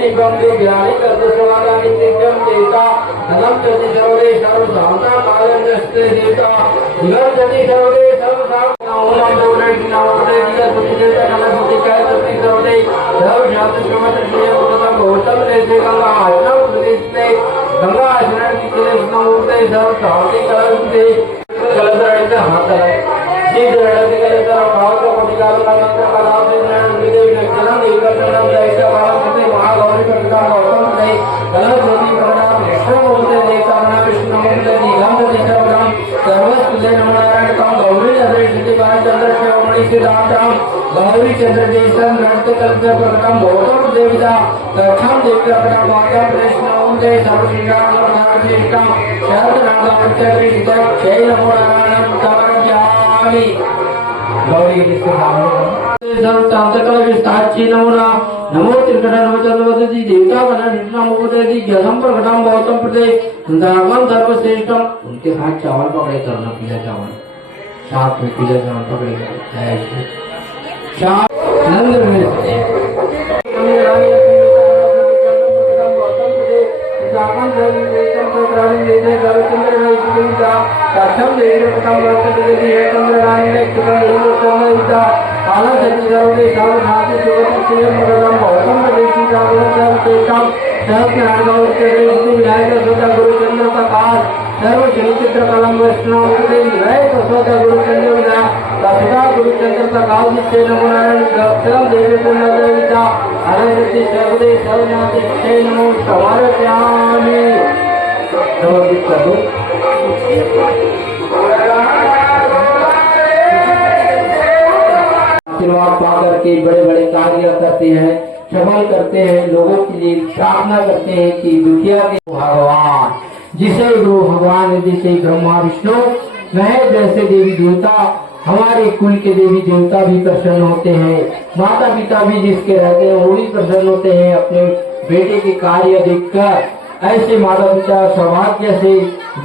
दीपम दिव्यानि कर्दशवादानि दिव्यम देता धनम चति सर्वे सर्वसांता कालं जस्ते देता धीरम चति सर्वे सर्वसांता ओम दोरे नवोदय दिया सुति देता नमः सुति काय सुति सर्वे सर्व जात श्रमत श्रेय उत्तम गौतम देते गंगा आश्रम प्रदेशते गंगा आश्रम की केलेश नवोदय सर्व शांति कलम से कलदरणित हाथ है जी जड़ते करे तर भाव को कोटिकाल मंत्र कला से नयन विदेव नक्षत्रम एकचरणम दैत्य महामते महागौरी प्रकार गौतम से कलम ज्योति प्रणाम विष्णु मूर्ति देवता नाम विष्णु मूर्ति नीलम दिशवरम सर्वस्तुते नारायण तम गौरी नरेश श्री बाण चंद्र शिवमणि सिद्धांतम गौरी चंद्र जैसन नृत्य कल्प प्रकटम गौतम देवता तक्षम देवता प्रणाम माता कृष्ण जय सर्व श्रीराम नाम श्रीराम शरद नाम चक्र जय नमो नारायण तमज्ञामि गौरी के सामने सर्व तांत्रिक विस्ताची नमो नमो त्रिकटा नमो चंद्रवती देवता बना निष्ठा मोदति ज्ञानम प्रकटम गौतम प्रदे दागम सर्वश्रेष्ठम उनके हाथ चावल पकड़े करना पीला चावल साथ में पीला चावल पकड़े ऐसे शाम नंद में कक्षम देवी प्रथम वर्षते है चंद्ररानी ने चंद्रहिता काला सचिवरे सावधाते सुवति श्रेय मरदम गौतम देवी जागरण तेषाम सहस्रनाम के विनायक सदा गुरु चंद्र प्रकाश सर्व चरित्र कलम वैष्णव के विनायक सदा गुरु चंद्र विना सदा गुरु चंद्र प्रकाश नित्य नमो नारायण कक्षम देवी पुण्यदेविता अनंति सर्वदे सर्वनाथे जय नमो समर्पयामि नमोदित प्रभु आशीर्वाद पाकर के बड़े बड़े कार्य करते हैं सफल करते हैं लोगों के लिए प्रार्थना करते हैं कि दुखिया के भगवान जिसे गुरु भगवान जिसे ब्रह्मा विष्णु महेश जैसे देवी देवता हमारे कुल के देवी देवता भी प्रसन्न होते हैं माता पिता भी जिसके रहते हैं वो भी प्रसन्न होते हैं अपने बेटे के कार्य देखकर ऐसे माता पिता सौभाग्य से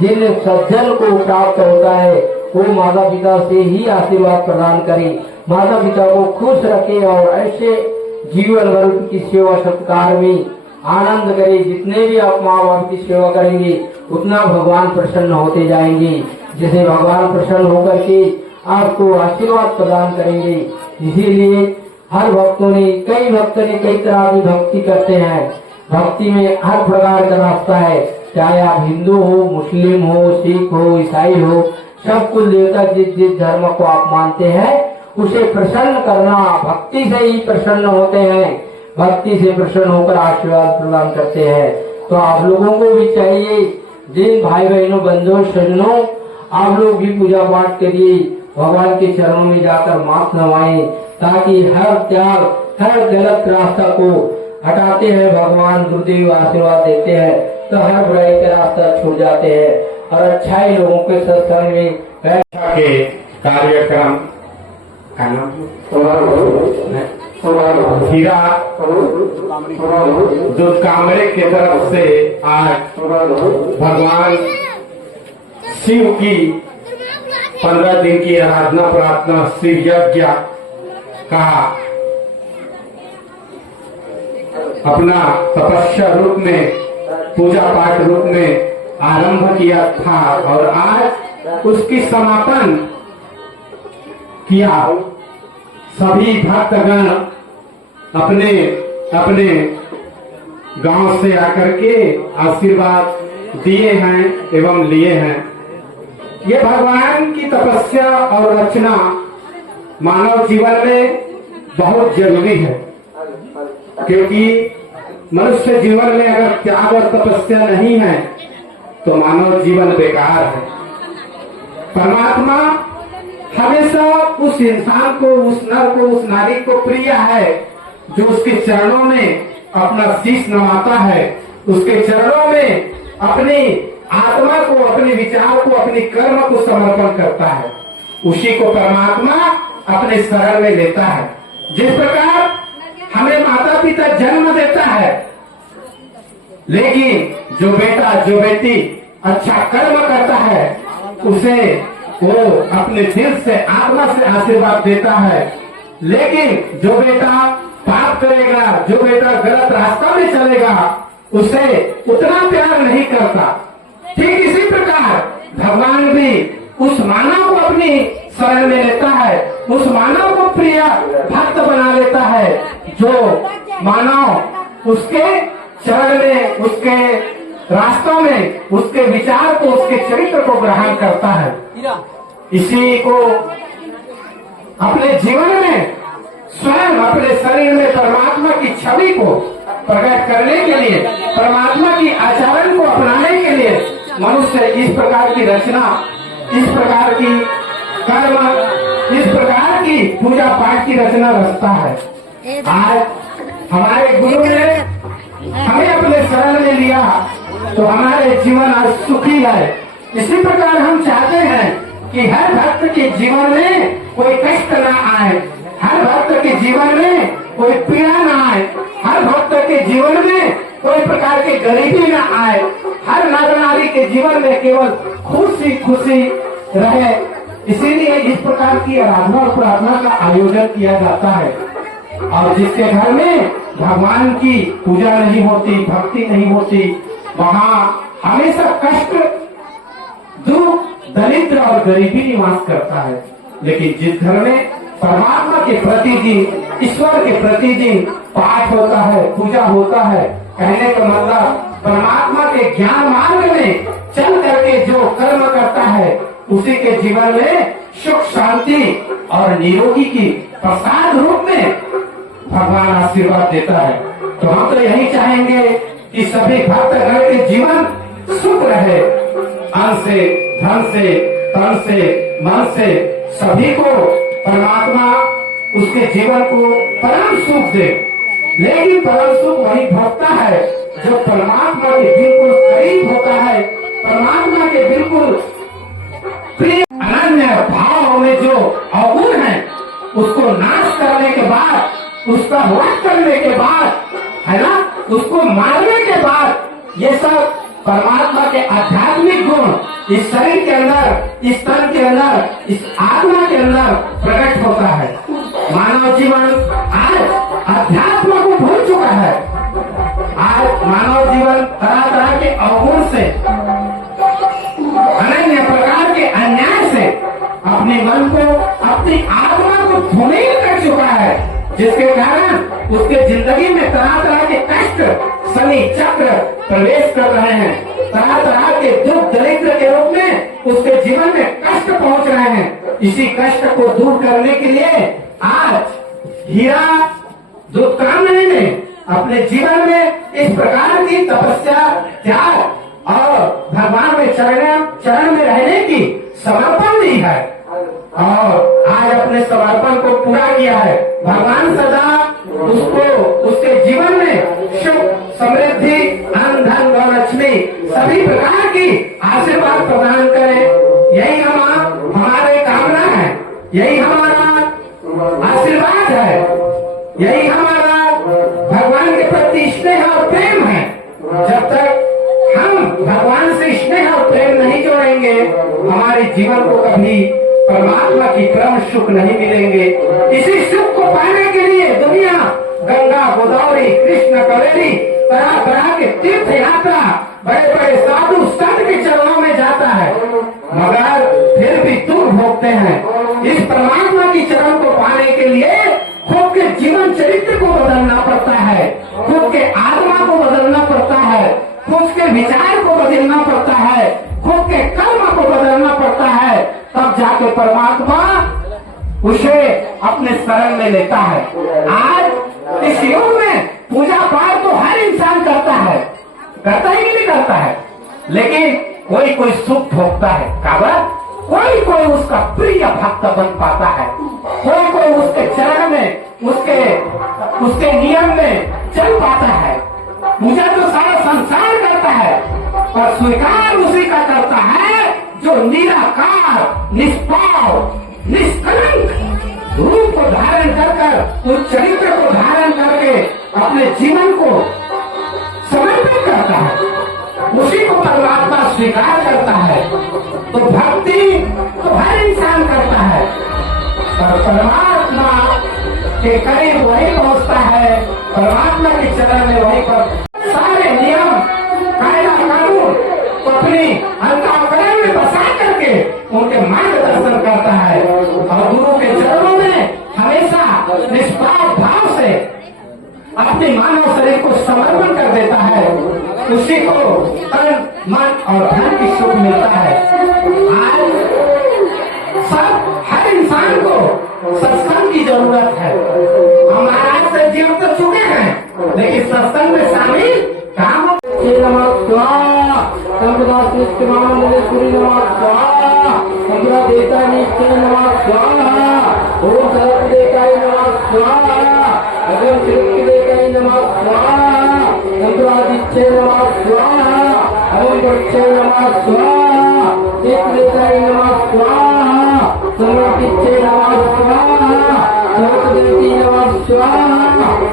जिन सज्जन को प्राप्त होता है वो माता पिता से ही आशीर्वाद प्रदान करें माता पिता को खुश रखे और ऐसे जीवन भर की सेवा सत्कार में आनंद करे जितने भी आप माँ बाप की सेवा करेंगे उतना भगवान प्रसन्न होते जाएंगे जैसे भगवान प्रसन्न होकर के आपको आशीर्वाद प्रदान करेंगे इसीलिए हर भक्तों ने कई तरह की भक्ति करते हैं भक्ति में हर प्रकार का रास्ता है चाहे आप हिंदू हो मुस्लिम हो सिख हो ईसाई हो सब कुछ देवता जिस धर्म को आप मानते हैं उसे प्रसन्न करना भक्ति से ही प्रसन्न होते हैं भक्ति से प्रसन्न होकर आशीर्वाद प्रदान करते हैं तो आप लोगों को भी चाहिए जिन भाई बहनों बंधुओं सज्जनों आप लोग भी पूजा पाठ करिए भगवान के चरणों में जाकर माथ नवाएं ताकि हर त्याग हर गलत रास्ता को हटाते हैं भगवान गुरुदेव आशीर्वाद देते हैं तो हर बुराई का रास्ता छूट जाते हैं और अच्छाई लोगों के सत्संग में के कार्यक्रम हीरा जो कामरे की तरफ से आज भगवान शिव की 15 दिन की आराधना प्रार्थना शिव यज्ञ का अपना तपस्या रूप में पूजा पाठ रूप में आरंभ किया था और आज उसकी समापन किया सभी भक्तगण अपने अपने गांव से आकर के आशीर्वाद दिए हैं एवं लिए हैं ये भगवान की तपस्या और रचना मानव जीवन में बहुत जरूरी है क्योंकि मनुष्य जीवन में अगर त्याग और तपस्या नहीं है तो मानव जीवन बेकार है परमात्मा हमेशा उस इंसान को उस नर को उस नारी को प्रिय है जो उसके चरणों में अपना शीश नवाता है उसके चरणों में अपनी आत्मा को अपने विचार को अपने कर्म को समर्पण करता है उसी को परमात्मा अपने शरण में लेता है जिस प्रकार हमें माता पिता जन्म देता है लेकिन जो बेटा जो बेटी अच्छा कर्म करता है उसे वो अपने दिल से आत्मा से आशीर्वाद देता है लेकिन जो बेटा पाप करेगा जो बेटा गलत रास्ता में चलेगा उसे उतना प्यार नहीं करता। ठीक इसी प्रकार भगवान भी उस मानव को अपनी शरण में लेता है, उस मानव को प्रिय भक्त बना लेता है जो मानव उसके चरण में, उसके रास्तों में, उसके विचार को, उसके चरित्र को ग्रहण करता है। इसी को अपने जीवन में स्वयं अपने शरीर में परमात्मा की छवि को प्रकट करने के लिए, परमात्मा की आचरण को अपनाने के लिए मनुष्य इस प्रकार की रचना, इस प्रकार की कर्म, इस प्रकार की पूजा पाठ की रचना रचता है। आज हमारे गुरु ने हमें अपने शरण में लिया तो हमारे जीवन आज सुखी है। इसी प्रकार हम चाहते हैं कि हर भक्त के जीवन में कोई कष्ट न आए, हर भक्त के जीवन में कोई पीड़ा न आए, हर भक्त के जीवन में कोई प्रकार की गरीबी न आए, हर नर नारी के जीवन में केवल खुशी खुशी रहे। इसीलिए इस प्रकार की आराधना और प्रार्थना का आयोजन किया जाता है। और जिसके घर में भगवान की पूजा नहीं होती, भक्ति नहीं होती, वहाँ हमेशा कष्ट, दुख, दरिद्र और गरीबी निवास करता है। लेकिन जिस घर में परमात्मा के प्रतिदिन, ईश्वर के प्रतिदिन पाठ होता है, पूजा होता है, कहने का मतलब परमात्मा के ज्ञान मार्ग में चल करके जो कर्म करता है उसी के जीवन में सुख, शांति और निरोगी की प्रसाद रूप में भगवान आशीर्वाद देता है। तो हम तो यही चाहेंगे कि सभी भक्तगण के जीवन सुख रहे, अन्न से, धन से, तन से, मन से, सभी को परमात्मा उसके जीवन को परम सुख दे। लेकिन परम सुख वही भोगता है जो परमात्मा के बिल्कुल करीब होता है, परमात्मा के बिल्कुल प्रिय अनन्य भाव में जो अवगुण है उसको नाश करने के बाद, उसका वध करने के बाद, है ना, उसको मारने के बाद ये सब परमात्मा के आध्यात्मिक गुण इस शरीर के अंदर, इस तन के अंदर, इस आत्मा के अंदर प्रकट होता है। मानव जीवन आज अध्यात्म को भूल चुका है। आज मानव जीवन तरह तरह के अवगुण से, अनन्य प्रकार के अन्याय से अपने मन को, अपनी आत्मा को धूमिल कर चुका है, जिसके कारण उसके जिंदगी में तरह तरह के कष्ट, शनि चक्र प्रवेश कर रहे हैं। तरह तरह के दुख, दरिद्र के रूप में उसके जीवन में कष्ट पहुंच रहे हैं। इसी कष्ट को दूर करने के लिए आज हीरा दुत्कामनी ने अपने जीवन में इस प्रकार की तपस्या, त्याग और भगवान में चरण में रहने की समर्पण दी है और आज अपने समर्पण को पूरा किया है। भगवान सदा उसको, उसके जीवन में सुख, समृद्धि, अन्न, धन और लक्ष्मी सभी प्रकार की आशीर्वाद प्रदान करे। यही हमारे कामना है, यही हमारा आशीर्वाद है, यही हमारा भगवान के प्रति स्नेह और प्रेम है। जब तक हम भगवान से स्नेह और प्रेम नहीं जोड़ेंगे, हमारे जीवन को कभी परमात्मा की परम सुख नहीं मिलेंगे। इसी सुख को पाने के लिए दुनिया गंगा, गोदावरी, कृष्ण, कावेरी, तरह तरह के तीर्थ यात्रा, बड़े बड़े साधु संत के चरणों में जाता है, मगर फिर भी दुख भोगते हैं। इस परमात्मा की चरण को पाने के लिए खुद के जीवन चरित्र को बदलना पड़ता है, खुद के आत्मा को बदलना पड़ता है, खुद के विचार को बदलना पड़ता है, खुद के कर्म को बदलना पड़ता है, तब जाके परमात्मा उसे अपने शरण में लेता है। आज इस युग में पूजा पाठ तो हर इंसान करता है, करता ही नहीं करता है, लेकिन कोई कोई सुख भोगता है। काबर कोई कोई उसका प्रिय भक्त बन पाता है, कोई कोई उसके चरण में, उसके नियम में चल पाता है। पूजा तो सारा संसार करता है, पर स्वीकार उसी का करता है जो निराकार, निष्पाव, निष्कलंक रूप को धारण कर, उस चरित्र को धारण करके अपने जीवन को समर्पित करता है, उसी को परमात्मा स्वीकार करता है। तो भक्ति तो हर इंसान करता है, पर परमात्मा के करीब वही पहुंचता है। अपने मानव शरीर को समर्पण कर देता है, उसी को तन मन और धन की सुख मिलता है। आज सब हर इंसान को सत्संग की जरूरत है। हम महाराज से जीव तो चुके हैं, लेकिन सत्संग में शामिल काम देवता निश्चय नमः स्वाहा, ओम सर्व देवताय नमः स्वाहा, अगम श्री देवताय नमः स्वाहा, नंदरादित्य नमः स्वाहा, अगम वृक्षय नमः स्वाहा, देव देवताय नमः स्वाहा, समर्पित्य नमः स्वाहा, सर्वदेवती नमः स्वाहा,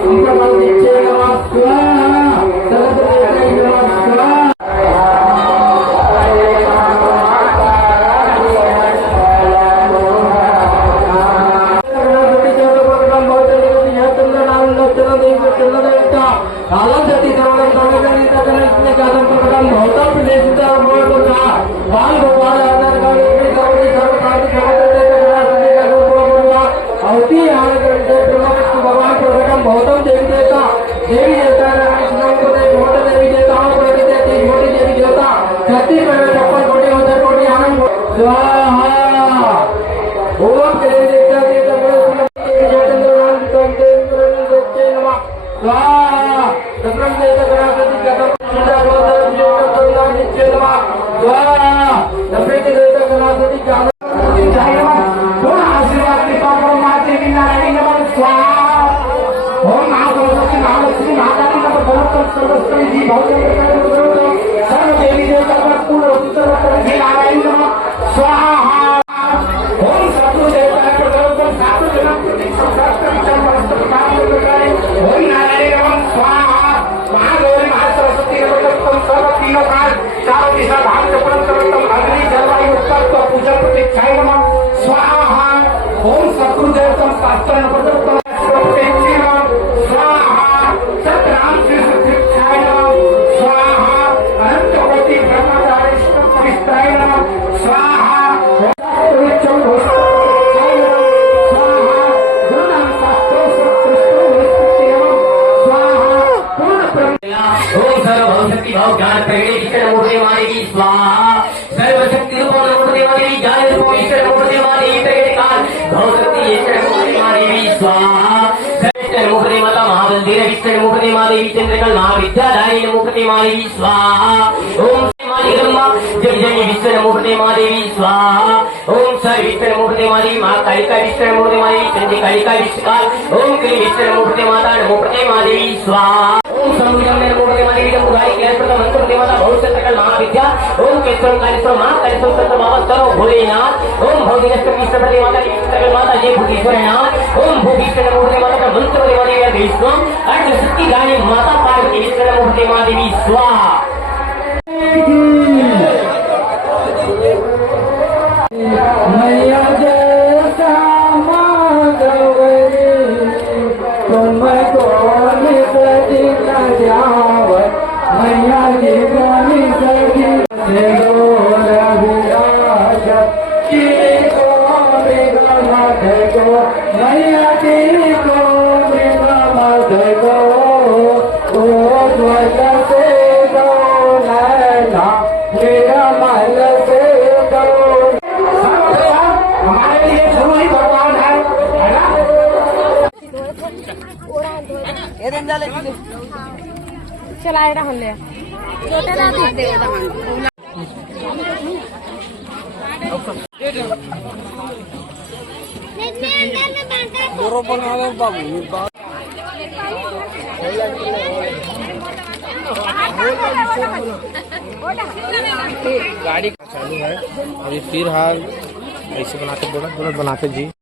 अंबरदित्य नमः स्वाहा, सर्वदेवताय नमः स्वाहा। चलाए रहन ले छोटे ना दे गाड़ी चालू है अभी फिर हाल ऐसे बनाते बुलेट बनाते जी